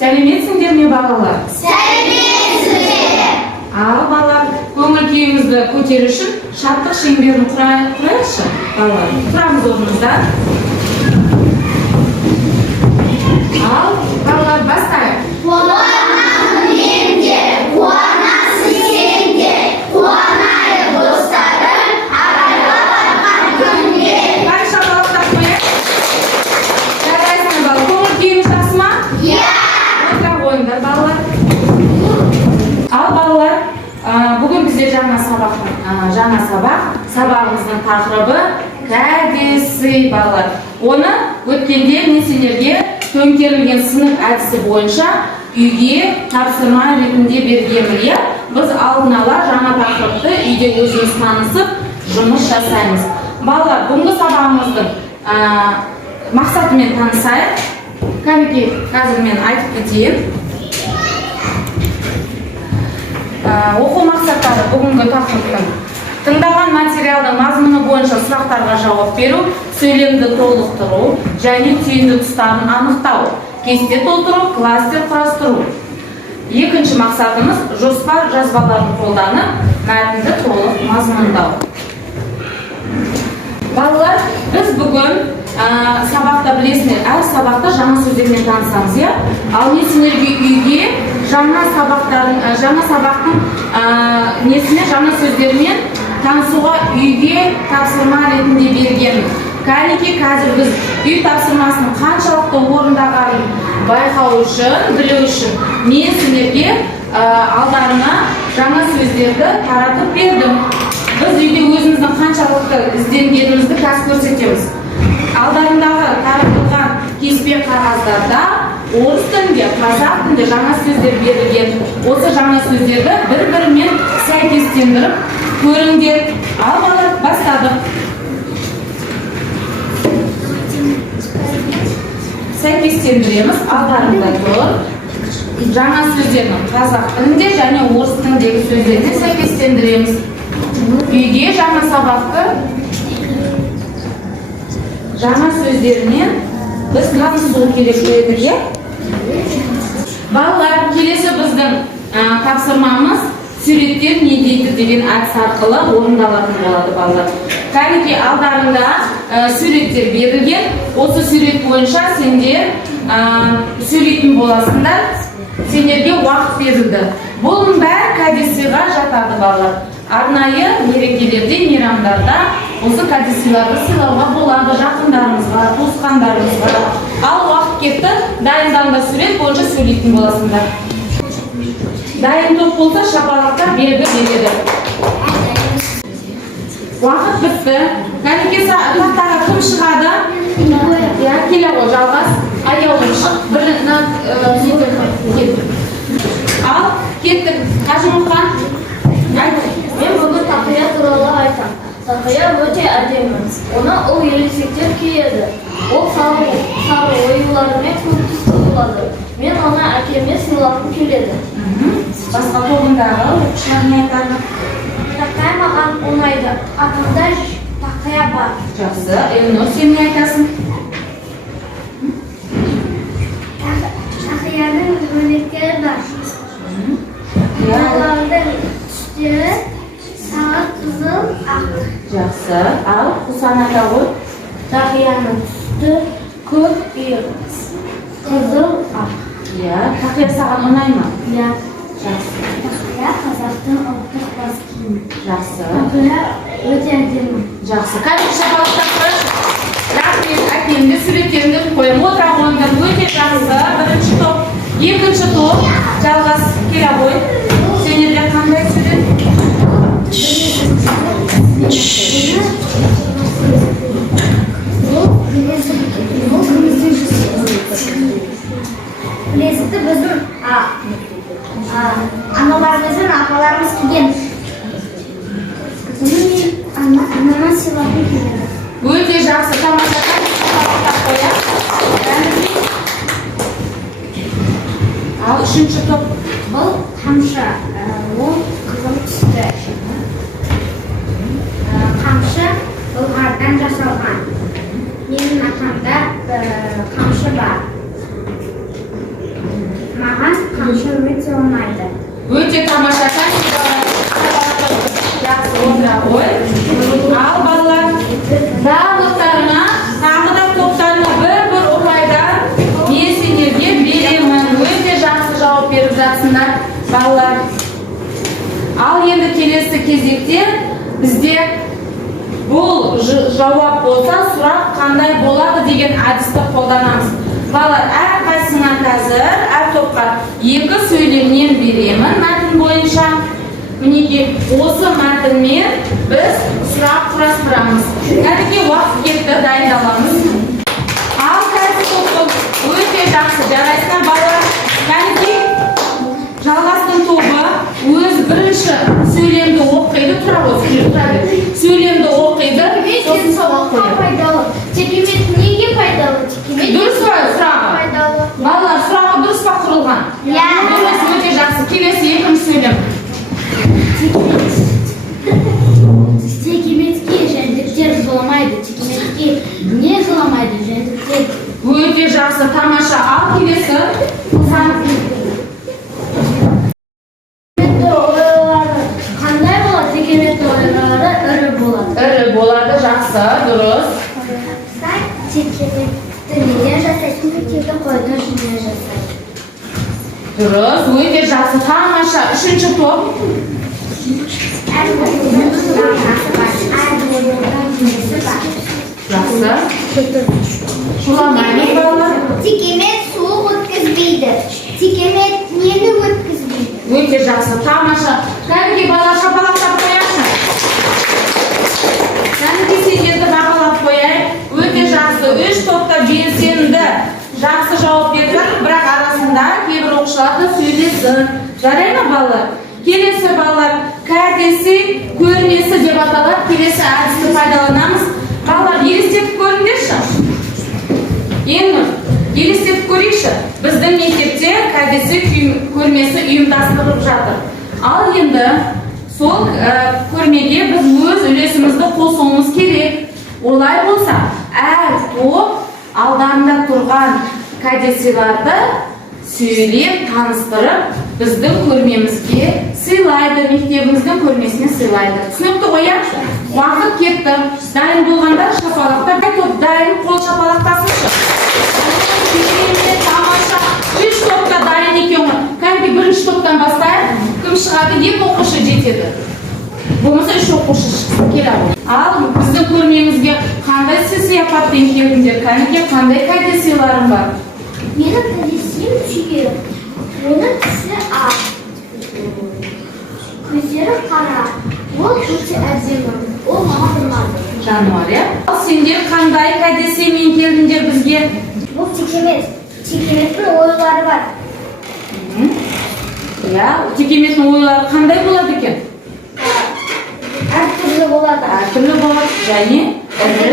Сәлеметсіңдер ме балалар? Сәлеметсіздер. Ал балалар, көңіл күйімізді көтеру үшін шаттық шеңберін құрайықшы. Балалар, тұрамыз орнымызда. Ал балалар, бастайық. Қуанасың менде, қуанасың сенде, қуанайық достарым, арайға барған күнде. Қанша балықтар қояйық? Жарайсың балалар, көңіл күйіміз жақсы ма? Иә. Отыра қойыңдар балалар. Ал балалар, бүгін бізде жаңа сабақ. Сабағымыздың тақырыбы кәдесі балалар. Оны өткенде несілерге төңкерілген сынып әдісі бойынша үйге тапсырма ретінде бергенмін. Біз алдын ала жаңа тақырыпты үйде өзіміз танысып жұмыс жасаймыз. Балалар, бүгінгі сабағымыздың мақсатымен танысайық. Кәмеке, қазір мен айтып кетейін. Оқу мақсаттары бүгінгі тақырыптың: тыңдаған материалдың мазмұны бойынша сұрақтарға жауап беру, сөйлемді толықтыру және түйінді тұстарын анықтау, кесте толтыру, кластер құрастыру. Екінші мақсатымыз жоспар жазбаларын қолданып, мәтінді толық мазмұндау. Балалар, біз бүгін сабақта білесіңдер, әр сабақта жаңа сөздермен танысамыз, ал несінерге үйге жаңа сабақтың жаңа сөздермен танысуға үйге тапсырма ретінде бергенмін. Кәнеке, қазір біз үй тапсырмасының қаншалықты орындағанын байқау үшін, білу үшін мен сіздерге алдарына жаңа сөздерді таратып бердім. Біз үйде өзіміздің қаншалықты ізденгенімізді қазір көрсетеміз. Алдарындағы таратылған кеспе қағаздарда орыс тілінде, қазақ тілінде жаңа сөздер берілген. Осы жаңа сөздерді бір-бірімен сәйкестендіріп көріңдер. Ал балалар, бастадық. Сәйкестендіреміз. Алдарында тұр. Жаңа сөздердің қазақ тілінде және орыс тіліндегі сөздерді сәйкестендіреміз. Үйге жаңа сабақты жаңа сөздерінен біз танысу керек еді. Балалар, келесі біздің тапсырмамыз суреттер не дейді деген әдіс арқылы орындалатын болады балалар. Кәнеке, алдарында суреттер берілген. Осы сурет бойынша сендер сөйлейтін боласыңдар. Сендерге уақыт берілді. Бұның бәрі кәдесыйға жатады балалар. Арнайы мерекелерде, мейрамдарда осы кәдесыйларды сыйлауға болады жақындарымызға, туысқандарымызға. Ал уақыт кетті, дайынданды сурет бойынша сөйлейтін боласыңдар. Дайын топ болса шапалақтар белгі береді. Уақыт бітті. Кәнеке, тақтаға кім шығады? Келе ғой, жалғас. Аяулым шық, ал кеттік. Қажымұқан, мен бүгін тақия туралы айтам. Тақия өте әдемі. Оны ұл ересектер киеді. Ол сары оюларымен көп түсті болады. Мен оны әкеме сыйлағым келеді. басқа тобындағы оқушылар не айтады? Тақия маған ұнайды. Атымда тақия бар. Жақсы. Элнур, сен не айтасың? Тақияның өрнектері бар. Олардың түстері сары, қызыл, ақ. Жақсы. Ал Құсан ата ғой? Тақияның түсті көк үй, қызыл, ақ. Тақия саған ұнай ма? Иә. Жақсы. Тақия қазақтың ұлттық бас киімі. Жақсы. Тақия өте әдемі. Жақсы. Қазір шапалақтап тұршы. Рахмет, әкемді суреттерімді қойым. Отыра қойыңдар. Өте жақсы. Бірінші топ. Екінші топ. Жалғас, келе ғой. Сендерде қандай сурет? Білесізді біздің аналарымыздың апаларымыз киген. Анама сыйлағым келеді. Өте жақсы. Тамаша. Шапалақтап қоя. Ал үшінші топ. Бұл қамшы. Ол қызыл түсті. Қамшы былғардан жасалған. Менің атамда қамшы бар. үшін өте оңайды. Өте тамаша. Жақсы отыра ғой. Ал балалар, барлықтарына, тағы да топтарына бір орайдан мен сендерге беремін. Өте жақсы жауап беріп жатсыңдар, балалар. Ал енді келесі кезекте бізде бұл жауап болса, сұрақ қандай болады деген әдісті қолданамыз. Балалар, әрқайсыңа қазір әр топқа 2 сөйлемнен беремін мәтін бойынша. Мінекей, осы мәтінмен біз сұрақ құрастырамыз. Кәдімгі уақыт кетті, дайындаламыз. Ал қазір топтың өте жақсы жарайсыңдар балалар. Кәдімгі жалғастың тобы өз бірінші сөйлемді оқиды, сөйлемді оқиды, сосын сабақ қойды. Пайдалы. Текемет неге пайдалы? Дұрыс па сұрағы? Балалар, сұрағы дұрыс па құрылған? Дұрыс, өте жақсы. Келесі екінші сөйлем. Текеметке жәндіктер жыламайды. Текеметке не жыламайды? Жәндіктер. Өте жақсы, тамаша. Ал келесі. Қандай болады? Текеметтің ойлары ірі болады. Ірі болады, жақсы, дұрыс. Текеметті неден жасайды? Тегі қойды жүзіне жасайды. Дұрыс, өте жақсы, тамаша. Үшінші топ. Жақсы. Шуламайды балалар. Текемет суық өткізбейді. Текемет нені өткізбейді? Өте жақсы, тамаша. Кәдімгі балалар шапалақтап қояшы. Кәдімгі сендерді бағалап қояйық. Өте жақсы, 3 топта белсенді. Жақсы жауап беріп жатыр, бірақ арасында кейбір оқушыларды сөйлесін. Жарай ма балалар? Келесі балалар, кәдесі көрмесі деп аталады. Келесі әдісті пайдаланамыз. Балалар, елестетіп көріңдерші. Енді, елестетіп көрейікші. Біздің мектепте кәдесі көрмесі ұйымдастырылып жатыр. Ал енді, сол көрмеге біз өз үлесімізді қосуымыз керек. Олай болса, әр топ алдарында тұрған кәдесіларды сөйлеп, таныстырып, біздің көрмемізге сыйлайды, мектебіміздің көрмесіне сыйлайды. Түсінікті ғой? Уақыт кетті. Дайын болғандар шапалақтар. Топ дайын, қол шапалақтасыншы. Тамаша. 3 топта дайын екен ғой. Кәдімгі бірінші топтан бастайық. Кім шығады? 2 оқушы жетеді. Болмаса 3 оқушы шықсын, келеді. Ал біздің көрмемізге қандай сый-сияпатпен келдіңдер? Кәдімгі қандай кәдесыйларың бар? Менің кәдесім түйе. Оның тісі ақ. Көздері қара. Ол өте әдемі. Ол маған ұнады. Жануар, иә? Ал сендер қандай кәдесімен келдіңдер бізге? Бұл текемет. Текеметтің ойлары бар. Иә, текеметтің ойлары қандай болады екен? Әртүрлі болады. Әртүрлі болады, және ірі,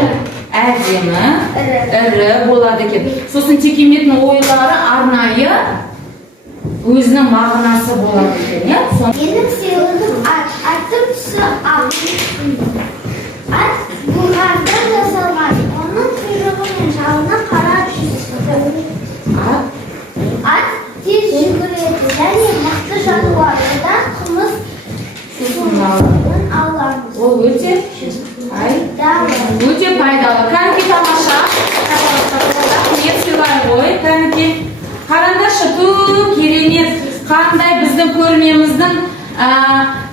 әдемі, ірі болады екен. Сосын текеметтің ойлары арнайы өзінің мағынасы болады екен, иә? Менің сыйлығым ат. Аттың түсі ақ. Ат бұлғардан жасалған. Оның құйрығы мен жалына қара түсті. Ат тез жүгіреді және мықты жануар. Одан қымыз суын аламыз. Ол өте пайдалы. Кәнеки тамаша. Не сыйлай ғой, кәнеки. Қараңдаршы, керемет. Қандай біздің көрмеміздің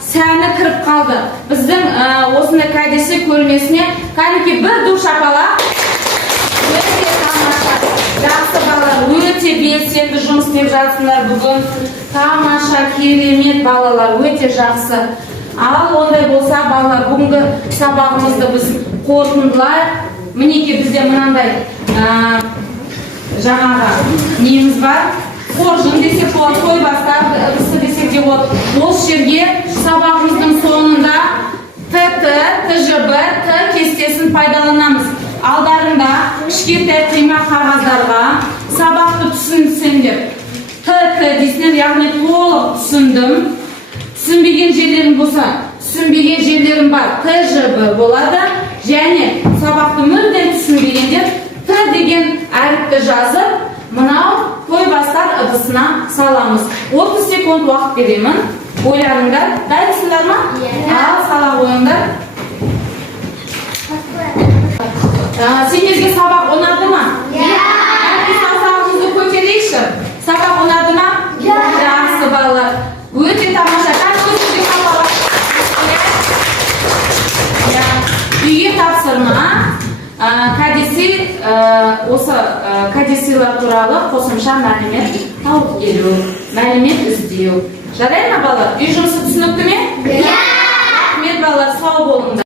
сәні кіріп қалды. Біздің осындай кәдесі көрмесіне кәнеки бір ду шапалақ. Өте тамаша. Жақсы балалар, өте белсенді жұмыс істеп жатсыңдар бүгін. Тамаша, керемет балалар, өте жақсы. Ал ондай болса, балалар, бүгінгі сабағымызды біз қорытындылайық. Мінекей бізде мынандай жаңағы неміз бар. Қоржын десек болады, қой бастап, ысы десек де болады. Осы жерге сабағымыздың соңында ТТ, ТЖБ, Т кестесін пайдаланамыз. Алдарында кішкентай қима қағаздарға сабақты түсінсеңдер. ТТ дейсіңдер, яғни толық түсіндім. Түсінбеген жерлерім болса, түсінбеген жерлерім бар. ТЖБ болады. Және сабақты мүлдем түсінбегендер Т деген әріпті жазып, мынау Toybastар ыдысына саламыз. 30 секунд уақыт беремін. Ойланыңдар. Дайынсыңдар ма? Ал, сала қойыңдар. Сендерге сабақ ұнады ма? Әрбір саусағыңызды көтерейікші. Сабақ ұнады ма? Жақсы балалар. Өте тамаша. Сізге қапалап. Үйге тапсырма. Кәдесі, осы кәдесілер туралы қосымша мәлімет тауып келу, мәлімет іздеу. Жарай ма балалар? Үй жұмысы түсінікті ме? Рахмет балалар, сау болыңдар.